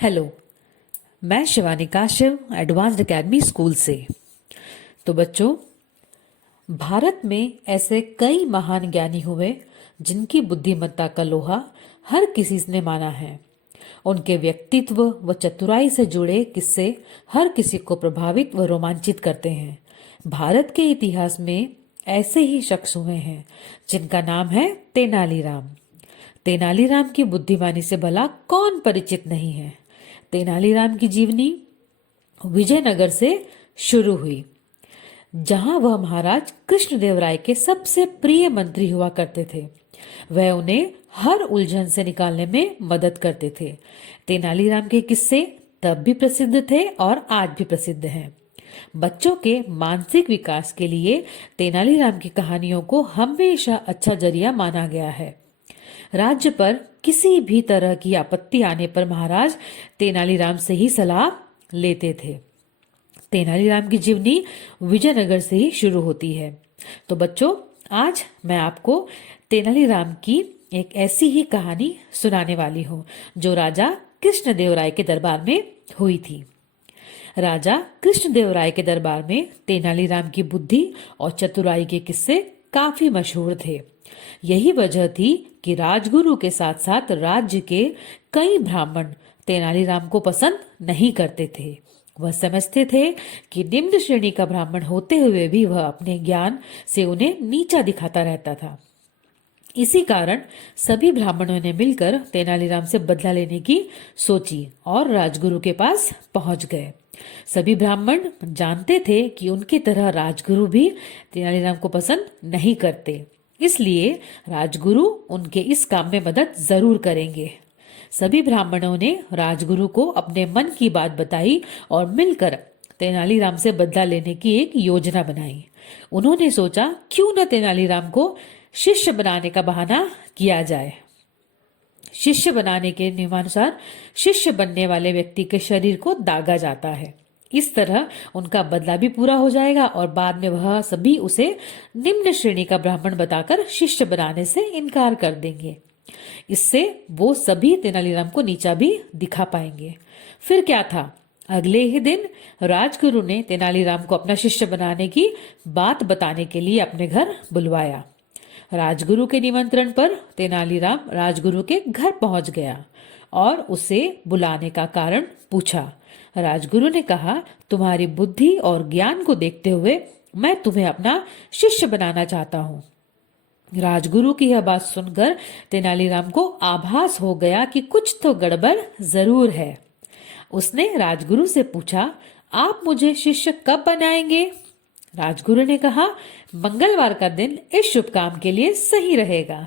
Hello. मैं Shivani काशिव advanced academy school से। तो बच्चों, भारत में ऐसे कई महान ज्ञानी हुए जिनकी बुद्धिमत्ता का लोहा हर किसी ने माना है। उनके व्यक्तित्व व चतुराई से जुड़े किस्से हर किसी को प्रभावित व रोमांचित करते हैं। भारत के इतिहास में ऐसे ही शख्स हुए हैं जिनका नाम है तेनालीराम। तेनालीराम की बुद्धिमानी से भला कौन परिचित नहीं है। तेनालीराम की जीवनी विजयनगर से शुरू हुई, जहां वह महाराज कृष्णदेवराय के सबसे प्रिय मंत्री हुआ करते थे। वह उन्हें हर उलझन से निकालने में मदद करते थे। तेनालीराम के किस्से तब भी प्रसिद्ध थे और आज भी प्रसिद्ध हैं। बच्चों के मानसिक विकास के लिए तेनालीराम की कहानियों को हमेशा अच्छा जरिया माना गया है। राज्य पर किसी भी तरह की आपत्ति आने पर महाराज तेनालीराम से ही सलाह लेते थे। तेनालीराम की जीवनी विजयनगर से ही शुरू होती है। तो बच्चों, आज मैं आपको तेनालीराम की एक ऐसी ही कहानी सुनाने वाली हूँ जो राजा कृष्णदेवराय के दरबार में हुई थी। राजा कृष्णदेवराय के दरबार में तेनालीराम की बुद्धि और चतुराई के किस्से काफी मशहूर थे। यही वजह थी कि राजगुरु के साथ साथ राज्य के कई ब्राह्मण तेनालीराम को पसंद नहीं करते थे। वह समझते थे कि निम्न श्रेणी का ब्राह्मण होते हुए भी वह अपने ज्ञान से उन्हें नीचा दिखाता रहता था। इसी कारण सभी ब्राह्मणों ने मिलकर तेनालीराम से बदला लेने की सोची और राजगुरु के पास पहुंच गए। सभी ब्राह्मण जानते थे कि उनकी तरह राजगुरु भी तेनालीराम को पसंद नहीं करते, इसलिए राजगुरु उनके इस काम में मदद जरूर करेंगे। सभी ब्राह्मणों ने राजगुरु को अपने मन की बात बताई और मिलकर तेनालीराम से बदला लेने की एक योजना बनाई। उन्होंने सोचा, क्यों न तेनालीराम को शिष्य बनाने का बहाना किया जाए। शिष्य बनाने के नियमानुसार शिष्य बनने वाले व्यक्ति के शरीर को दागा जाता है। इस तरह उनका बदला भी पूरा हो जाएगा और बाद में वह सभी उसे निम्न श्रेणी का ब्राह्मण बताकर शिष्य बनाने से इनकार कर देंगे। इससे वो सभी तेनालीराम को नीचा भी दिखा पाएंगे। फिर क्या था, अगले ही दिन राजगुरु ने तेनालीराम को अपना शिष्य बनाने की बात बताने के लिए अपने घर बुलवाया। राजगुरु के निमंत्रण पर तेनालीराम राजगुरु के घर पहुंच गया और उसे बुलाने का कारण पूछा। राजगुरु ने कहा, तुम्हारी बुद्धि और ज्ञान को देखते हुए मैं तुम्हें अपना शिष्य बनाना चाहता हूँ। राजगुरु की यह बात सुनकर तेनालीराम को आभास हो गया कि कुछ तो गड़बड़ जरूर है। उसने राजगुरु से पूछा, आप मुझे शिष्य कब बनाएंगे? राजगुरु ने कहा, मंगलवार का दिन इस शुभ काम के लिए सही रहेगा।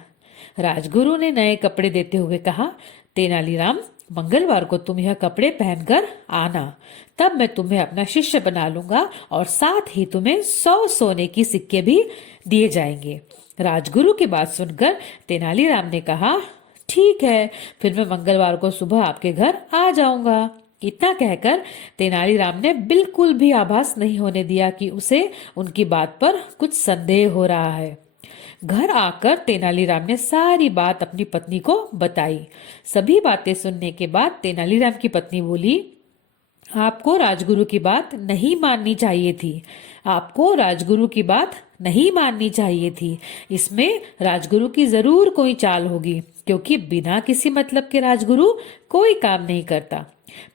राजगुरु ने नए कपड़े देते हुए कहा, तेनालीराम, मंगलवार को तुम यह कपड़े पहनकर आना, तब मैं तुम्हें अपना शिष्य बना लूंगा और साथ ही तुम्हें 100 सोने की सिक्के भी दिए जाएंगे। राजगुरु की बात सुनकर तेनालीराम ने कहा, ठीक है, फिर मैं मंगलवार को सुबह आपके घर आ जाऊंगा। इतना कहकर तेनालीराम ने बिल्कुल भी आभास नहीं होने दिया कि उसे उनकी बात पर कुछ संदेह हो रहा है। घर आकर तेनालीराम ने सारी बात अपनी पत्नी को बताई। सभी बातें सुनने के बाद तेनालीराम की पत्नी बोली, आपको राजगुरु की बात नहीं माननी चाहिए थी। आपको राजगुरु की बात नहीं माननी चाहिए थी। इसमें राजगुरु की जरूर कोई चाल होगी, क्योंकि बिना किसी मतलब के राजगुरु कोई काम नहीं करता।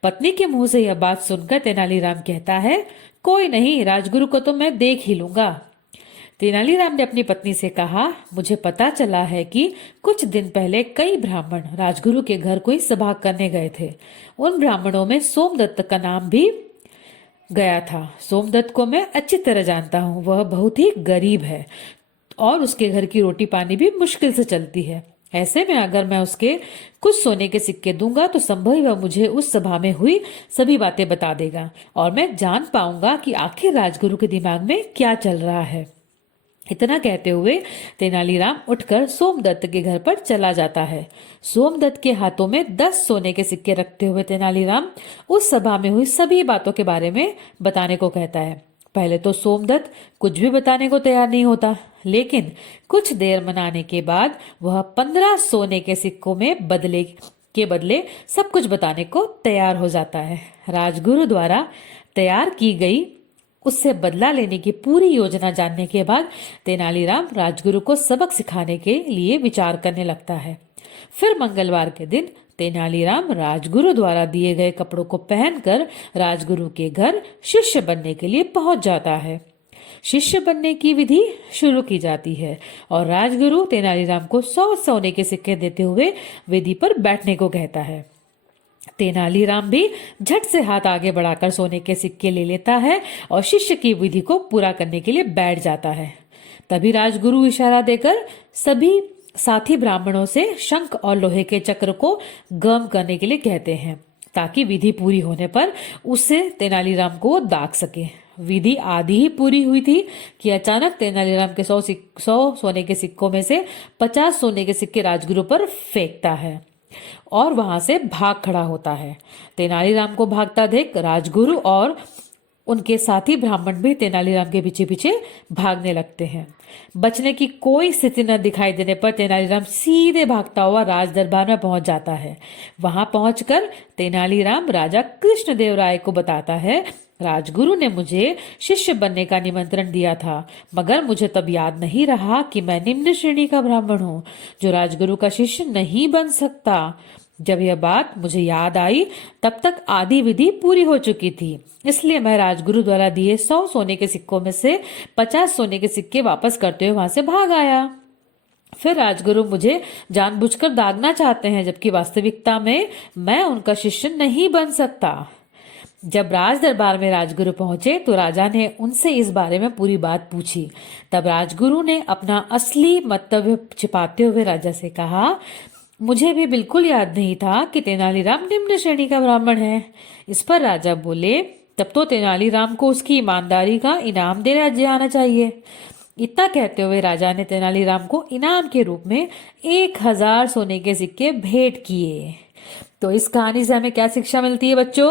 पत्नी के मुंह से यह बात सुनकर तेनालीराम कहता है, कोई नहीं, राजगुरु को तो मैं देख ही लूंगा। तेनालीराम ने अपनी पत्नी से कहा, मुझे पता चला है कि कुछ दिन पहले कई ब्राह्मण राजगुरु के घर कोई सभा करने गए थे। उन ब्राह्मणों में सोमदत्त का नाम भी गया था। सोमदत्त को मैं अच्छी तरह जानता हूँ। वह बहुत ही गरीब है और उसके घर की रोटी पानी भी मुश्किल से चलती है। ऐसे में अगर मैं उसके कुछ सोने के सिक्के दूंगा तो संभव ही वह मुझे उस सभा में हुई सभी बातें बता देगा और मैं जान पाऊंगा कि आखिर राजगुरु के दिमाग में क्या चल रहा है। इतना कहते हुए तेनालीराम उठकर सोमदत्त के घर पर चला जाता है। सोमदत्त के हाथों में 10 सोने के सिक्के रखते हुए तेनालीराम उस सभा में हुई सभी बातों के बारे में बताने को कहता है। पहले तो सोमदत्त कुछ भी बताने को तैयार नहीं होता, लेकिन कुछ देर मनाने के बाद वह 15 सोने के सिक्कों में बदले के बदले सब कुछ बताने को तैयार हो जाता है। राजगुरु द्वारा तैयार की गई उससे बदला लेने की पूरी योजना जानने के बाद तेनालीराम राजगुरु को सबक सिखाने के लिए विचार करने लगता है। फिर मंगलवार के दिन तेनालीराम राजगुरु द्वारा दिए गए कपड़ों को पहनकर राजगुरु के घर शिष्य बनने के लिए पहुंच जाता है। शिष्य बनने की विधि शुरू की जाती है और राजगुरु तेनालीराम को 100 सोने के सिक्के देते हुए वेदी पर बैठने को कहता है। तेनालीराम भी झट से हाथ आगे बढ़ाकर सोने के सिक्के ले लेता है और शिष्य की विधि को पूरा करने के लिए बैठ जाता है। तभी राजगुरु इशारा देकर सभी साथी ब्राह्मणों से शंख और लोहे के चक्र को गम करने के लिए कहते हैं ताकि विधि पूरी होने पर उससे तेनालीराम को दाग सके। विधि आधी ही पूरी हुई थी कि अचानक तेनालीराम के 100 सोने के सिक्कों में से 50 सोने के सिक्के राजगुरु पर फेंकता है और वहां से भाग खड़ा होता है। तेनालीराम को भागता देख राजगुरु और उनके साथी ब्राह्मण भी तेनालीराम के पीछे पीछे भागने लगते हैं। बचने की कोई स्थिति न दिखाई देने पर तेनालीराम सीधे भागता हुआ राज दरबार में पहुंच जाता है। वहां पहुंचकर तेनालीराम राजा कृष्णदेवराय को बताता है, राजगुरु ने मुझे शिष्य बनने का निमंत्रण दिया था, मगर मुझे तब याद नहीं रहा कि मैं निम्न श्रेणी का ब्राह्मण हूँ जो राजगुरु का शिष्य नहीं बन सकता। जब यह बात मुझे याद आई तब तक आधी विधि पूरी हो चुकी थी, इसलिए मैं राजगुरु द्वारा दिए 100 सोने के सिक्कों में से 50 सोने के सिक्के वापस करते हुए वहां से भाग आया। फिर राजगुरु मुझे जानबूझकर दागना चाहते हैं, जबकि वास्तविकता में मैं उनका शिष्य नहीं बन सकता। जब राज दरबार में राजगुरु पहुंचे तो राजा ने उनसे इस बारे में पूरी बात पूछी। तब राजगुरु ने अपना असली मंतव्य छिपाते हुए राजा से कहा, मुझे भी बिल्कुल याद नहीं था कि तेनालीराम निम्न श्रेणी का ब्राह्मण है। इस पर राजा बोले, तब तो तेनालीराम को उसकी ईमानदारी का इनाम देना जाना चाहिए। इतना कहते हुए राजा ने तेनालीराम को इनाम के रूप में 1000 सोने के सिक्के भेंट किए। तो इस कहानी से हमें क्या शिक्षा मिलती है बच्चों?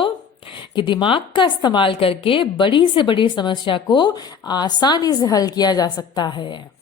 कि दिमाग का इस्तेमाल करके बड़ी से बड़ी समस्या को आसानी से हल किया जा सकता है।